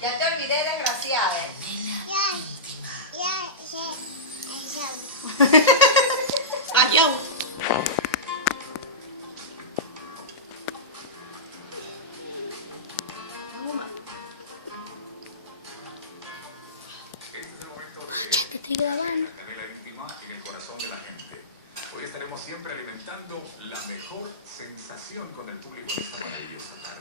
Ya te olvidé, desgraciada. Adiós. Este es el momento de Te estoy grabando. la canela íntima en el corazón de la gente. Hoy estaremos siempre alimentando la mejor sensación con el público en esta maravillosa tarde.